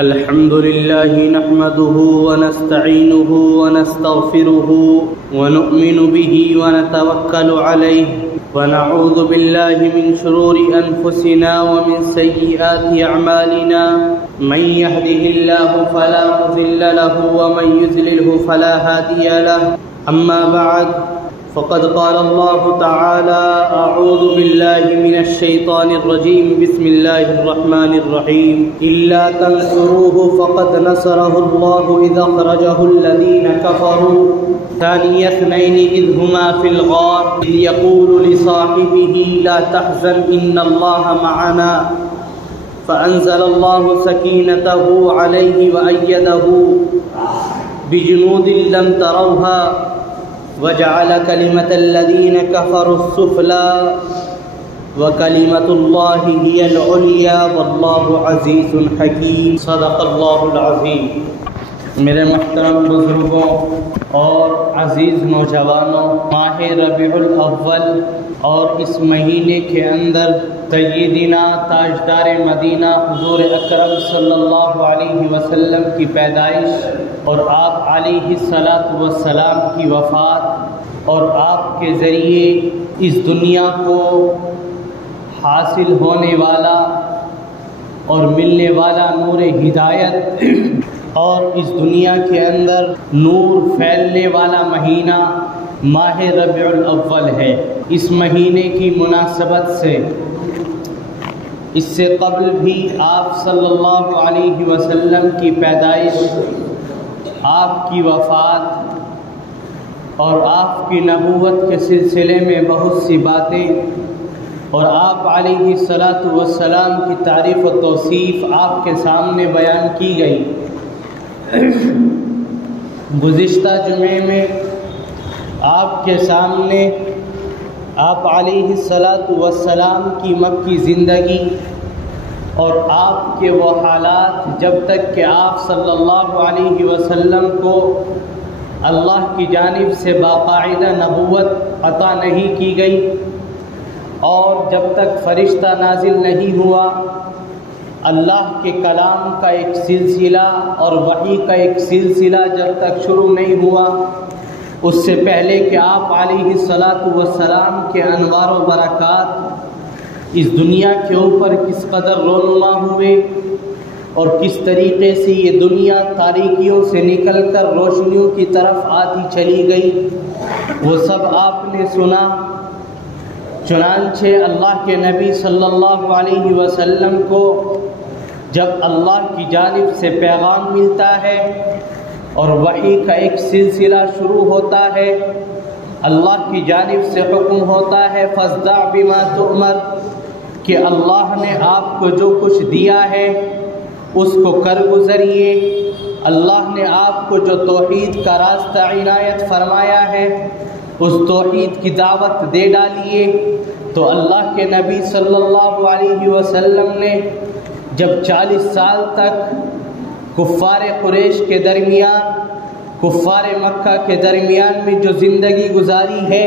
الحمد لله نحمده ونستعينه ونستغفره ونؤمن به ونتوكل عليه ونعوذ بالله من شرور أنفسنا ومن سيئات أعمالنا من يهده الله فلا مضل له ومن يضلله فلا هادي له أما بعد فقد قال الله تعالى أعوذ بالله من الشيطان الرجيم بسم الله الرحمن الرحيم إلا تنصروه فقد نصره الله إذ أخرجه الذين كفروا ثاني اثنين إذ هما في الغار إذ يقول لصاحبه لا تحزن إن الله معنا فأنزل الله سكينته عليه وأيده بجنود لم تروها وجعل كلمة الذين كفروا السفلى وكلمة الله هي العليا والله عزيز حكيم صدق الله العظيم۔ میرے محترم بزرگوں اور عزیز نوجوانوں، ماہ ربیع الاول اور اس مہینے کے اندر سیدنا تاجدار مدینہ حضور اکرم صلی اللہ علیہ وسلم کی پیدائش اور آپ علیہ الصلاۃ والسلام کی وفات اور آپ کے ذریعے اس دنیا کو حاصل ہونے والا اور ملنے والا نور ہدایت اور اس دنیا کے اندر نور پھیلنے والا مہینہ ماہ ربیع الاول ہے۔ اس مہینے کی مناسبت سے اس سے قبل بھی آپ صلی اللہ علیہ وسلم کی پیدائش، آپ کی وفات اور آپ کی نبوت کے سلسلے میں بہت سی باتیں اور آپ علیہ الصلاۃ والسلام کی تعریف و توصیف آپ کے سامنے بیان کی گئی۔ گزشتہ جمعے میں آپ کے سامنے آپ علیہ الصلاۃ والسلام کی مکی زندگی اور آپ کے وہ حالات جب تک کہ آپ صلی اللہ علیہ وسلم کو اللہ کی جانب سے باقاعدہ نبوت عطا نہیں کی گئی اور جب تک فرشتہ نازل نہیں ہوا، اللہ کے کلام کا ایک سلسلہ اور وحی کا ایک سلسلہ جب تک شروع نہیں ہوا، اس سے پہلے کہ آپ علیہ الصلاۃ والسلام کے انوار و برکات اس دنیا کے اوپر کس قدر رونما ہوئے اور کس طریقے سے یہ دنیا تاریکیوں سے نکل کر روشنیوں کی طرف آتی چلی گئی، وہ سب آپ نے سنا۔ چنانچہ اللہ کے نبی صلی اللہ علیہ وسلم کو جب اللہ کی جانب سے پیغام ملتا ہے اور وحی کا ایک سلسلہ شروع ہوتا ہے، اللہ کی جانب سے حکم ہوتا ہے فاصدع بما تؤمر، کہ اللہ نے آپ کو جو کچھ دیا ہے اس کو کر گزریے، اللہ نے آپ کو جو توحید کا راستہ عنایت فرمایا ہے اس توحید کی دعوت دے ڈالیے۔ تو اللہ کے نبی صلی اللہ علیہ وسلم نے جب 40 سال تک کفار قریش کے درمیان، کفار مکہ کے درمیان میں جو زندگی گزاری ہے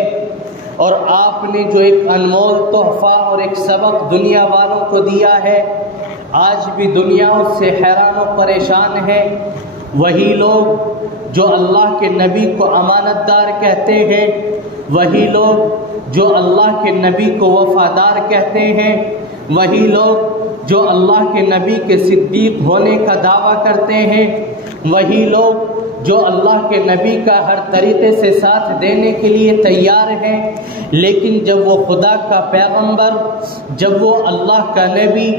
اور آپ نے جو ایک انمول تحفہ اور ایک سبق دنیا والوں کو دیا ہے، آج بھی دنیا اس سے حیران و پریشان ہے۔ وہی لوگ جو اللہ کے نبی کو امانت دار کہتے ہیں، وہی لوگ جو اللہ کے نبی کو وفادار کہتے ہیں، وہی لوگ جو اللہ کے نبی کے صدیق ہونے کا دعویٰ کرتے ہیں، وہی لوگ جو اللہ کے نبی کا ہر طریقے سے ساتھ دینے کے لیے تیار ہیں، لیکن جب وہ خدا کا پیغمبر، جب وہ اللہ کا نبی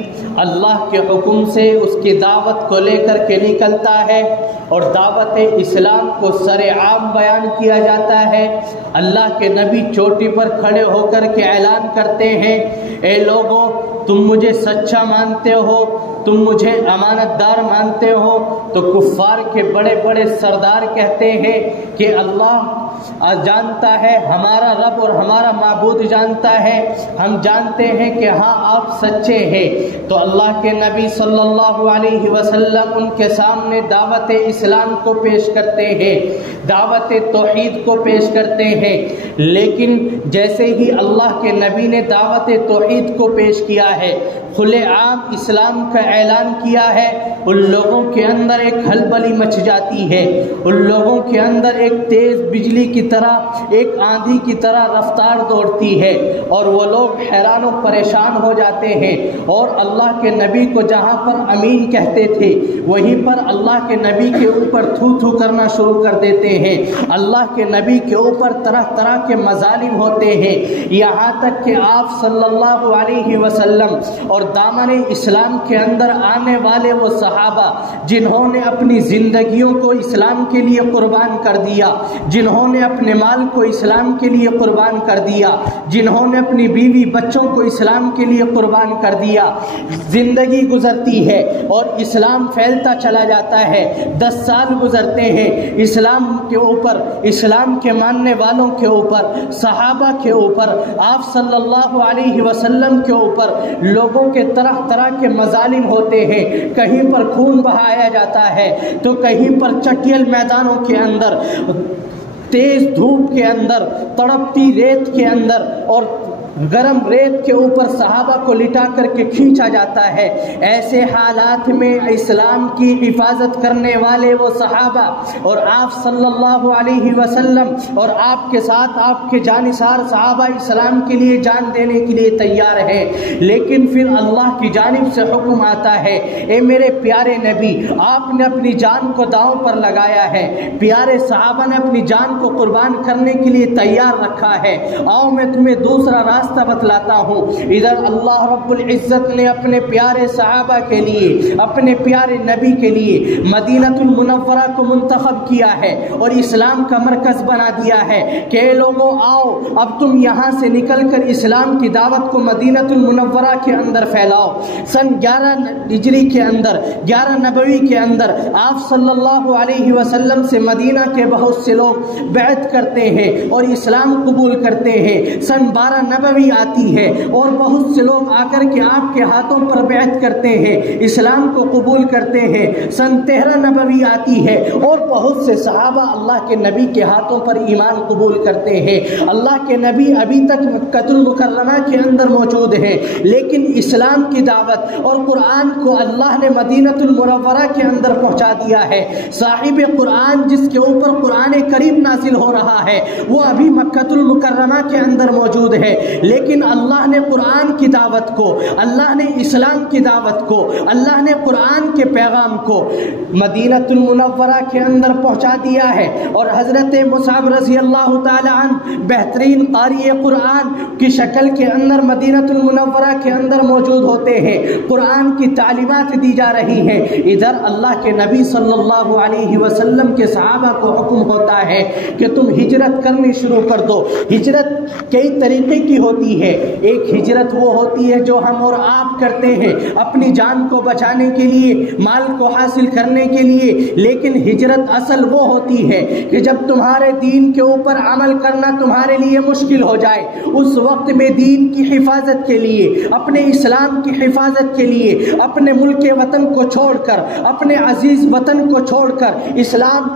اللہ کے حکم سے اس کی دعوت کو لے کر کے نکلتا ہے اور دعوت اسلام کو سر عام بیان کیا جاتا ہے، اللہ کے نبی چوٹی پر کھڑے ہو کر کے اعلان کرتے ہیں، اے لوگوں تم مجھے سچا مانتے ہو، تم مجھے امانت دار مانتے ہو، تو کفار کے بڑے بڑے سردار کہتے ہیں کہ اللہ جانتا ہے، ہمارا رب اور ہمارا معبود جانتا ہے، ہم جانتے ہیں کہ ہاں آپ سچے ہیں۔ تو اللہ کے نبی صلی اللہ علیہ وسلم ان کے سامنے دعوت اسلام کو پیش کرتے ہیں، دعوت توحید کو پیش کرتے ہیں، لیکن جیسے ہی اللہ کے نبی نے دعوت توحید کو پیش کیا ہے، کھلے عام اسلام کا اعلان کیا ہے، ان لوگوں کے اندر ایک ہلبلی مچ جاتی ہے، ان لوگوں کے اندر ایک تیز بجلی کی طرح، ایک آندھی کی طرح رفتار دوڑتی ہے، اور وہ لوگ حیران و پریشان ہو جاتے ہیں، اور اللہ کے نبی کو جہاں پر امین کہتے تھے وہیں پر اللہ کے نبی کے اوپر تھو تھو کرنا شروع کر دیتے ہیں، اللہ کے نبی کے اوپر طرح طرح کے مظالم ہوتے ہیں، یہاں تک کہ آپ صلی اللہ علیہ وسلم اور دامن اسلام کے اندر آنے والے وہ صحابہ جنہوں نے اپنی زندگیوں کو اسلام کے لیے قربان کر دیا، جنہوں نے اپنے مال کو اسلام کے لیے قربان کر دیا، جنہوں نے اپنی بیوی بچوں کو اسلام کے لیے قربان کر دیا، زندگی گزرتی ہے اور اسلام پھیلتا چلا جاتا ہے، 10 سال گزرتے ہیں، اسلام کے اوپر، اسلام کے ماننے والوں کے اوپر، صحابہ کے اوپر، آپ صلی اللہ علیہ وسلم کے اوپر لوگوں کے طرح طرح کے مظالم ہوتے ہیں، کہیں پر خون بہایا جاتا ہے تو کہیں پر چٹیل میدانوں کے اندر، تیز دھوپ کے اندر، تڑپتی ریت کے اندر اور گرم ریت کے اوپر صحابہ کو لٹا کر کے کھینچا جاتا ہے۔ ایسے حالات میں اسلام کی حفاظت کرنے والے وہ صحابہ اور آپ صلی اللہ علیہ وسلم اور آپ کے ساتھ آپ کے جانثار صحابہ اسلام کے لیے جان دینے کے لیے تیار ہیں، لیکن پھر اللہ کی جانب سے حکم آتا ہے، اے میرے پیارے نبی، آپ نے اپنی جان کو داؤں پر لگایا ہے، پیارے صحابہ نے اپنی جان کو قربان کرنے کے لیے تیار رکھا ہے، آؤ میں تمہیں دوسرا راستہ بتلاتا ہوں۔ ادھر اللہ رب العزت نے اپنے پیارے صحابہ کے لیے، اپنے پیارے نبی کے لیے مدینہ المنورہ کو منتخب کیا ہے اور اسلام کا مرکز بنا دیا ہے کہ اے لوگوں آؤ، اب تم یہاں سے نکل کر اسلام کی دعوت کو مدینہ المنورہ کے اندر پھیلاؤ۔ سن 11 ہجری کے اندر، 11 نبوی کے اندر آپ صلی اللہ علیہ وسلم سے مدینہ کے بہت سے لوگ بیعت کرتے ہیں اور اسلام قبول کرتے ہیں۔ سن 12 نبوی آتی ہے اور بہت سے لوگ آ کر کے آپ کے ہاتھوں پر بیعت کرتے ہیں، اسلام کو قبول کرتے ہیں۔ سن 13 نبوی آتی ہے اور بہت سے صحابہ اللہ کے نبی کے ہاتھوں پر ایمان قبول کرتے ہیں۔ اللہ کے نبی ابھی تک مکہ المکرمہ کے اندر موجود ہیں، لیکن اسلام کی دعوت اور قرآن کو اللہ نے مدینہ المنورہ کے اندر پہنچا دیا ہے۔ صاحب قرآن جس کے اوپر قرآن کریم نازل ہو رہا ہے وہ ابھی مکہ المکرمہ کے اندر موجود ہے، لیکن اللہ نے قرآن کی دعوت کو، اللہ نے اسلام کی دعوت کو، اللہ نے قرآن کے پیغام کو مدینہ المنورہ کے اندر پہنچا دیا ہے۔ اور حضرت مصعب رضی اللہ تعالی عنہ بہترین قاری قرآن کی شکل کے اندر مدینہ المنورہ کے اندر موجود ہوتے ہیں، قرآن کی تعلیمات دی جا رہی ہیں۔ ادھر اللہ کے نبی صلی اللہ علیہ وسلم کے صحابہ کو حکم ہوتا ہے کہ تم ہجرت کرنی شروع کر دو۔ ہجرت کئی طریقے کی ہوتی ہے، ایک ہجرت وہ ہوتی ہے جو ہم اور آپ کرتے ہیں اپنی جان کو بچانے کے لیے، مال کو حاصل کرنے کے لیے، لیکن ہجرت اصل وہ ہوتی ہے کہ جب تمہارے دین کے اوپر عمل کرنا تمہارے لیے مشکل ہو جائے، اس وقت میں دین کی حفاظت کے لیے، اپنے اسلام کی حفاظت کے لیے اپنے ملک وطن کو چھوڑ کر، اپنے عزیز وطن کو چھوڑ کر اسلام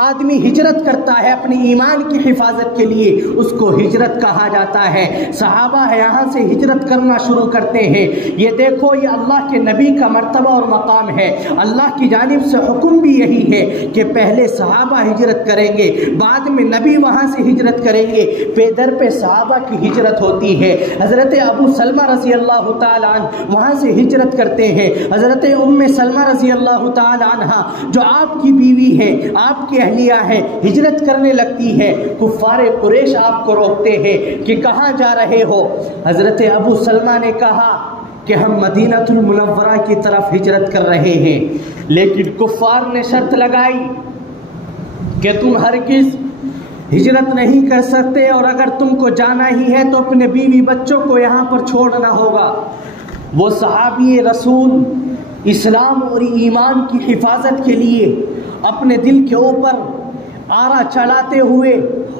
آدمی ہجرت کرتا ہے اپنے ایمان کی حفاظت کے لیے، اس کو ہجرت کہا جاتا ہے۔ صحابہ یہاں سے ہجرت کرنا شروع کرتے ہیں۔ یہ دیکھو، یہ اللہ کے نبی کا مرتبہ اور مقام ہے، اللہ کی جانب سے حکم بھی یہی ہے کہ پہلے صحابہ ہجرت کریں گے، بعد میں نبی وہاں سے ہجرت کریں گے، پیدر پہ صحابہ کی ہجرت ہوتی ہے۔ حضرت ابو سلمہ رضی اللہ تعالی عنہ وہاں سے ہجرت کرتے ہیں، حضرت ام سلمہ رضی اللہ تعالی عنہ جو آپ کی بیوی ہے، آپ کی اہلیہ ہے، ہجرت کرنے لگتی ہے۔ کفار قریش آپ کو روکتے ہیں کہ کہاں جا رہے ہو؟ حضرت ابو سلمہ نے کہا کہ ہم مدینہ المنورہ کی طرف ہجرت کر رہے ہیں، لیکن کفار نے شرط لگائی کہ تم ہرگز ہجرت نہیں کر سکتے، اور اگر تم کو جانا ہی ہے تو اپنے بیوی بچوں کو یہاں پر چھوڑنا ہوگا۔ وہ صحابی رسول اسلام اور ایمان کی حفاظت کے لیے اپنے دل کے اوپر آرا چڑھاتے ہوئے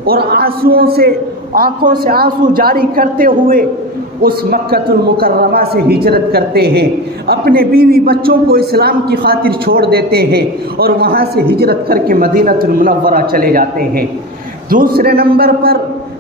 اور آنکھوں سے آنسو جاری کرتے ہوئے اس مکہ المکرمہ سے ہجرت کرتے ہیں، اپنے بیوی بچوں کو اسلام کی خاطر چھوڑ دیتے ہیں اور وہاں سے ہجرت کر کے مدینہ المنورہ چلے جاتے ہیں۔ دوسرے نمبر پر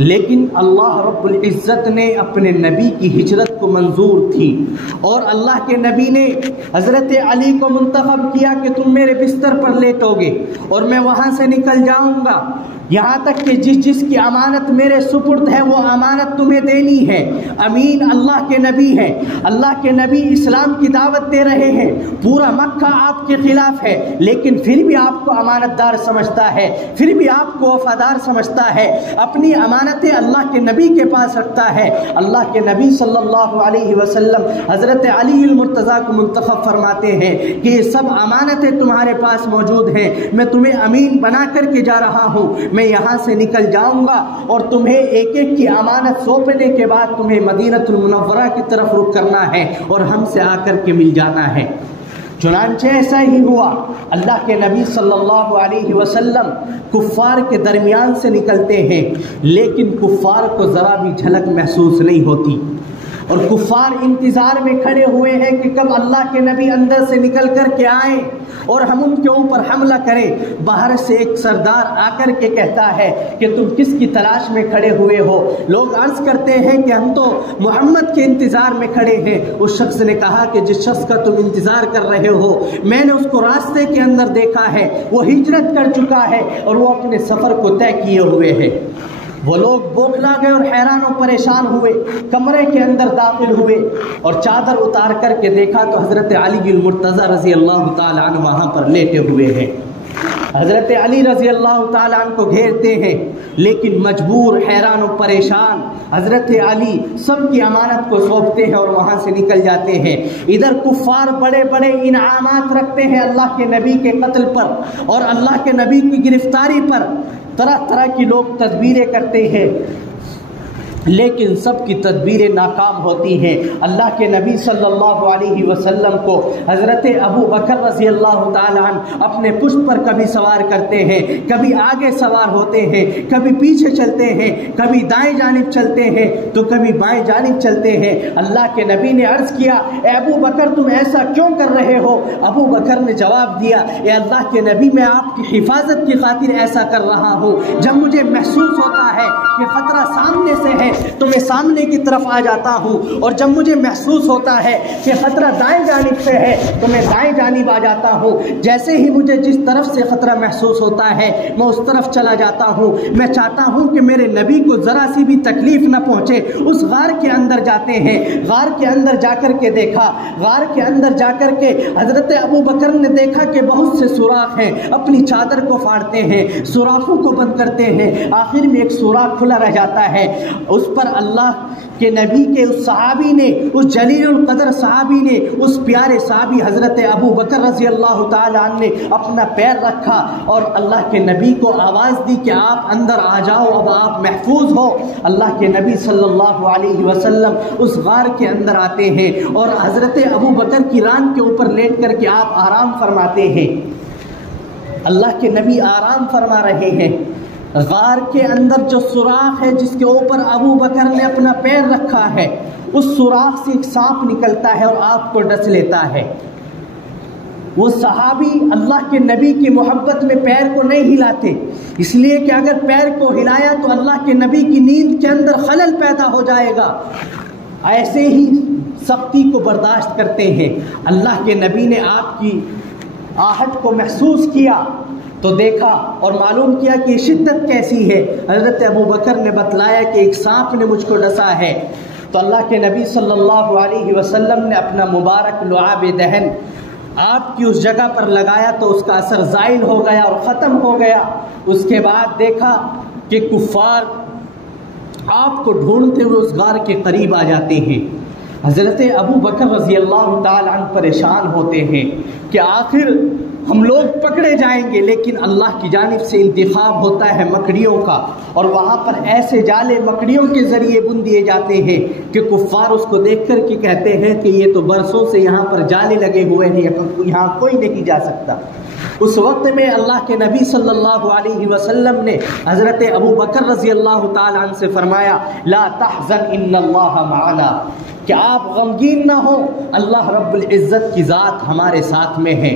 لیکن اللہ رب العزت نے اپنے نبی کی ہجرت کو منظور تھی، اور اللہ کے نبی نے حضرت علی کو منتخب کیا کہ تم میرے بستر پر لیٹو گے اور میں وہاں سے نکل جاؤں گا، یہاں تک کہ جس کی امانت میرے سپرد ہے وہ امانت تمہیں دینی ہے۔ امین اللہ کے نبی ہیں، اللہ کے نبی اسلام کی دعوت دے رہے ہیں، پورا مکہ آپ کے خلاف ہے، لیکن پھر بھی آپ کو امانت دار سمجھتا ہے، پھر بھی آپ کو وفادار سمجھتا ہے، اپنی امانتیں اللہ کے نبی کے پاس رکھتا ہے۔ اللہ کے نبی صلی اللہ علیہ وسلم حضرت علی المرتضیٰ کو منتخب فرماتے ہیں کہ یہ سب امانتیں تمہارے پاس موجود ہیں، میں تمہیں امین بنا کر کے جا رہا ہوں، میں یہاں سے نکل جاؤں گا اور تمہیں ایک ایک کی امانت سونپنے کے بعد تمہیں مدینہ المنورہ کی طرف رخ کرنا ہے اور ہم سے آ کر کے مل جانا ہے۔ چنانچہ ایسا ہی ہوا، اللہ کے نبی صلی اللہ علیہ وسلم کفار کے درمیان سے نکلتے ہیں، لیکن کفار کو ذرا بھی جھلک محسوس نہیں ہوتی، اور کفار انتظار میں کھڑے ہوئے ہیں کہ کب اللہ کے نبی اندر سے نکل کر کے آئیں اور ہم ان کے اوپر حملہ کریں۔ باہر سے ایک سردار آ کر کے کہتا ہے کہ تم کس کی تلاش میں کھڑے ہوئے ہو؟ لوگ عرض کرتے ہیں کہ ہم تو محمد کے انتظار میں کھڑے ہیں۔ اس شخص نے کہا کہ جس شخص کا تم انتظار کر رہے ہو میں نے اس کو راستے کے اندر دیکھا ہے، وہ ہجرت کر چکا ہے اور وہ اپنے سفر کو طے کیے ہوئے ہے۔ وہ لوگ بوکھلا گئے اور حیران و پریشان ہوئے، کمرے کے اندر داخل ہوئے اور چادر اتار کر کے دیکھا تو حضرت علی المرتضیٰ رضی اللہ تعالیٰ عنہ وہاں پر لیٹے ہوئے ہیں۔ حضرت علی رضی اللہ تعالیٰ عنہ کو گھیرتے ہیں، لیکن مجبور، حیران و پریشان حضرت علی سب کی امانت کو سونپتے ہیں اور وہاں سے نکل جاتے ہیں۔ ادھر کفار بڑے بڑے انعامات رکھتے ہیں اللہ کے نبی کے قتل پر اور اللہ کے نبی کی گرفتاری پر، طرح طرح کی لوگ تدبیریں کرتے ہیں، لیکن سب کی تدبیریں ناکام ہوتی ہیں۔ اللہ کے نبی صلی اللہ علیہ وسلم کو حضرت ابو بکر رضی اللہ تعالیٰ عنہ اپنے پشت پر کبھی سوار کرتے ہیں، کبھی آگے سوار ہوتے ہیں، کبھی پیچھے چلتے ہیں، کبھی دائیں جانب چلتے ہیں تو کبھی بائیں جانب چلتے ہیں۔ اللہ کے نبی نے عرض کیا، اے ابو بکر تم ایسا کیوں کر رہے ہو؟ ابو بکر نے جواب دیا، اے اللہ کے نبی میں آپ کی حفاظت کی خاطر ایسا کر رہا ہوں، جب مجھے محسوس ہوتا ہے کہ خطرہ سامنے سے ہے تو میں سامنے کی طرف آ جاتا ہوں، اور جب مجھے محسوس ہوتا ہے کہ خطرہ دائیں جانب سے ہے تو میں دائیں جانب آ جاتا ہوں۔ جیسے ہی مجھے جس طرف سے خطرہ محسوس ہوتا ہے میں اس طرف چلا جاتا ہوں۔ میں چاہتا ہوں کہ میرے نبی کو ذرا سی بھی تکلیف نہ پہنچے۔ اس غار کے اندر جاتے ہیں، غار کے اندر جا کر کے دیکھا، غار کے اندر جا کر کے حضرت ابو بکر نے دیکھا کہ بہت سے سوراخ ہیں، اپنی چادر کو پھاڑتے ہیں، سوراخوں کو بند کرتے ہیں، آخر میں ایک سوراخ کھلا رہ جاتا ہے، اس پر اللہ کہ نبی کے اس صحابی نے، اس جلیل القدر صحابی نے، اس پیارے صحابی حضرت ابو بکر رضی اللہ تعالیٰ عنہ نے اپنا پیر رکھا اور اللہ کے نبی کو آواز دی کہ آپ اندر آ جاؤ، اب آپ محفوظ ہو۔ اللہ کے نبی صلی اللہ علیہ وسلم اس غار کے اندر آتے ہیں اور حضرت ابو بکر کی ران کے اوپر لیٹ کر کے آپ آرام فرماتے ہیں۔ اللہ کے نبی آرام فرما رہے ہیں، غار کے اندر جو سوراخ ہے جس کے اوپر ابو بکر نے اپنا پیر رکھا ہے، اس سوراخ سے ایک سانپ نکلتا ہے اور آپ کو ڈس لیتا ہے۔ وہ صحابی اللہ کے نبی کی محبت میں پیر کو نہیں ہلاتے، اس لیے کہ اگر پیر کو ہلایا تو اللہ کے نبی کی نیند کے اندر خلل پیدا ہو جائے گا، ایسے ہی سختی کو برداشت کرتے ہیں۔ اللہ کے نبی نے آپ کی آہٹ کو محسوس کیا تو دیکھا اور معلوم کیا کہ شدت کیسی ہے۔ حضرت ابو بکر نے بتلایا کہ ایک سانپ نے مجھ کو ڈسا ہے، تو اللہ کے نبی صلی اللہ علیہ وسلم نے اپنا مبارک لعاب دہن آپ کی اس جگہ پر لگایا تو اس کا اثر زائل ہو گیا اور ختم ہو گیا۔ اس کے بعد دیکھا کہ کفار آپ کو ڈھونڈتے ہوئے اس غار کے قریب آ جاتے ہیں۔ حضرت ابو بکر رضی اللہ تعالیٰ عنہ پریشان ہوتے ہیں کہ آخر ہم لوگ پکڑے جائیں گے، لیکن اللہ کی جانب سے انتخاب ہوتا ہے مکڑیوں کا، اور وہاں پر ایسے جالے مکڑیوں کے ذریعے بن دیے جاتے ہیں کہ کفار اس کو دیکھ کر کے کہتے ہیں کہ یہ تو برسوں سے یہاں پر جالے لگے ہوئے ہیں، یہاں کوئی نہیں جا سکتا۔ اس وقت میں اللہ کے نبی صلی اللہ علیہ وسلم نے حضرت ابو بکر رضی اللہ تعالیٰ عنہ سے فرمایا، لا تحزن ان اللہ معنا، کہ آپ غمگین نہ ہو، اللہ رب العزت کی ذات ہمارے ساتھ میں ہے۔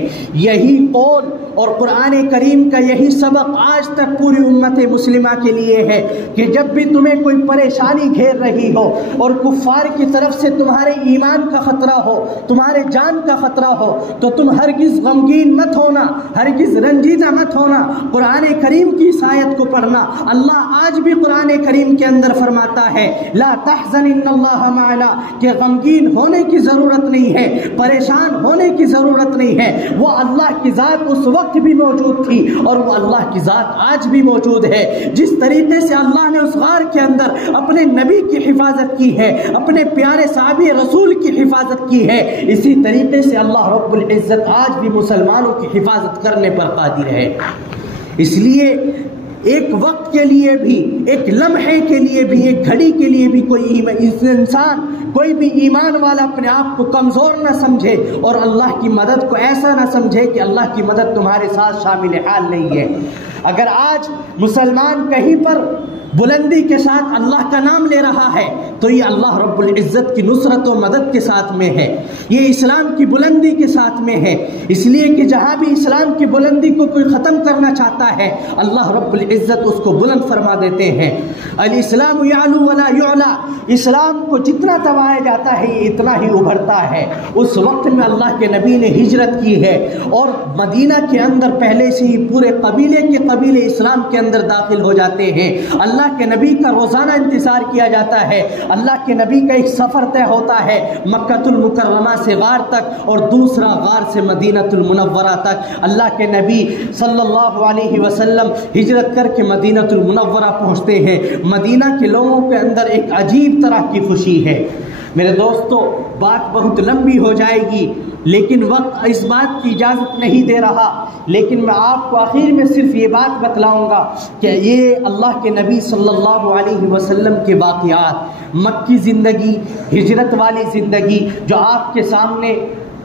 یہی قول اور قرآن کریم کا یہی سبق آج تک پوری امت مسلمہ کے لیے ہے کہ جب بھی تمہیں کوئی پریشانی گھیر رہی ہو اور کفار کی طرف سے تمہارے ایمان کا خطرہ ہو، تمہارے جان کا خطرہ ہو، تو تم ہرگز غمگین مت ہونا، ہرگز رنجیدہ مت ہونا، قرآن کریم کی اس آیت کو پڑھنا۔ اللہ آج بھی قرآن کریم کے اندر فرماتا ہے لا تحزن ان اللہ معنا، کہ غمگین ہونے کی ضرورت نہیں ہے، پریشان ہونے کی ضرورت نہیں ہے۔ وہ اللہ کی ذات اس وقت بھی موجود تھی اور وہ اللہ کی ذات آج بھی موجود ہے۔ جس طریقے سے اللہ نے اس غار کے اندر اپنے نبی کی حفاظت کی ہے، اپنے پیارے صحابی رسول کی حفاظت کی ہے، اسی طریقے سے اللہ رب العزت آج بھی مسلمانوں کی حفاظت کرنے پر قادر ہے۔ اس لیے ایک وقت کے لیے بھی، ایک لمحے کے لیے بھی، ایک گھڑی کے لیے بھی کوئی انسان، کوئی بھی ایمان والا اپنے آپ کو کمزور نہ سمجھے اور اللہ کی مدد کو ایسا نہ سمجھے کہ اللہ کی مدد تمہارے ساتھ شامل حال نہیں ہے۔ اگر آج مسلمان کہیں پر بلندی کے ساتھ اللہ کا نام لے رہا ہے تو یہ اللہ رب العزت کی نصرت و مدد کے ساتھ میں ہے، یہ اسلام کی بلندی کے ساتھ میں ہے۔ اس لیے کہ جہاں بھی اسلام کی بلندی کو کوئی ختم کرنا چاہتا ہے اللہ رب العزت اس کو بلند فرما دیتے ہیں۔ الاسلام یعلو ولا یعلا، اسلام کو جتنا دبایا جاتا ہے یہ اتنا ہی ابھرتا ہے۔ اس وقت میں اللہ کے نبی نے ہجرت کی ہے اور مدینہ کے اندر پہلے سے ہی پورے قبیلے کے قبیلے اسلام کے اندر داخل ہو جاتے ہیں۔ اللہ کے نبی کا روزانہ انتظار کیا جاتا ہے، اللہ کے نبی کا ایک سفر طے ہوتا ہے مکہ المکرمہ سے غار تک اور دوسرا غار سے مدینہ المنورہ تک۔ اللہ کے نبی صلی اللہ علیہ وسلم ہجرت کر کے مدینہ المنورہ پہنچتے ہیں۔ مدینہ کے لوگوں کے اندر ایک عجیب طرح کی خوشی ہے۔ میرے دوستو بات بہت لمبی ہو جائے گی لیکن وقت اس بات کی اجازت نہیں دے رہا، لیکن میں آپ کو آخر میں صرف یہ بات بتلاؤں گا کہ یہ اللہ کے نبی صلی اللہ علیہ وسلم کے واقعات، مکی زندگی، ہجرت والی زندگی جو آپ کے سامنے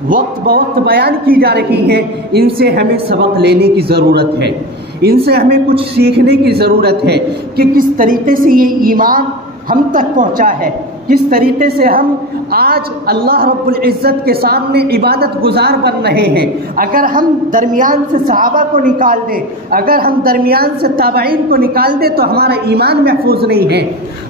وقت بوقت بیان کی جا رہی ہیں، ان سے ہمیں سبق لینے کی ضرورت ہے، ان سے ہمیں کچھ سیکھنے کی ضرورت ہے کہ کس طریقے سے یہ ایمان ہم تک پہنچا ہے، کس طریقے سے ہم آج اللہ رب العزت کے سامنے عبادت گزار بن رہے ہیں۔ اگر ہم درمیان سے صحابہ کو نکال دیں، اگر ہم درمیان سے تابعین کو نکال دیں تو ہمارا ایمان محفوظ نہیں ہے،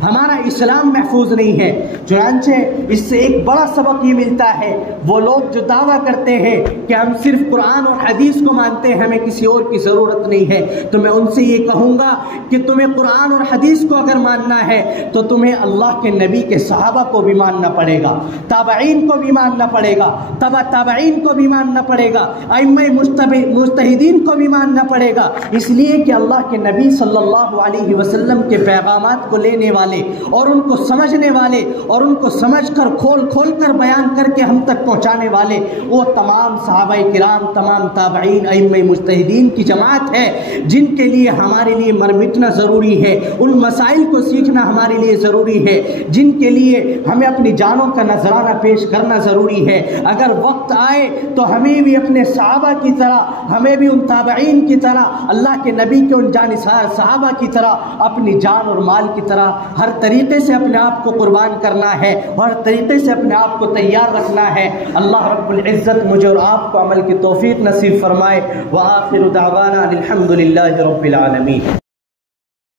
ہمارا اسلام محفوظ نہیں ہے۔ چنانچہ اس سے ایک بڑا سبق یہ ملتا ہے، وہ لوگ جو دعویٰ کرتے ہیں کہ ہم صرف قرآن اور حدیث کو مانتے ہیں، ہمیں کسی اور کی ضرورت نہیں ہے، تو میں ان سے یہ کہوں گا کہ تمہیں قرآن اور حدیث کو اگر ماننا ہے تو تمہیں اللہ کے نبی کے صحابہ کو بھی ماننا پڑے گا، تابعین کو بھی ماننا پڑے گا، تبع تابعین کو بھی ماننا پڑے گا، ائمہ مجتہدین کو بھی ماننا پڑے گا، اس لیے کہ اللہ کے نبی صلی اللہ علیہ وسلم کے پیغامات کو لینے والے اور ان کو سمجھنے والے اور ان کو سمجھ کر کھول کھول کر بیان کر کے ہم تک پہنچانے والے وہ تمام صحابہ کرام، تمام تابعین، ائمہ مجتہدین کی جماعت ہے جن کے لیے ہمارے لیے مر مٹنا ضروری ہے، ان مسائل کو سیکھنا ہمارے لیے ضروری ہے جن کے لیے ہمیں اپنی جانوں کا نذرانہ پیش کرنا ضروری ہے۔ اگر وقت آئے تو ہمیں بھی اپنے صحابہ کی طرح، ہمیں بھی ان تابعین کی طرح، اللہ کے نبی کے ان جانثار صحابہ کی طرح اپنی جان اور مال کی طرح ہر طریقے سے اپنے آپ کو قربان کرنا ہے، ہر طریقے سے اپنے آپ کو تیار رکھنا ہے۔ اللہ رب العزت مجھے اور آپ کو عمل کی توفیق نصیب فرمائے۔ وآخر دعوانا الحمد للہ رب العالمین۔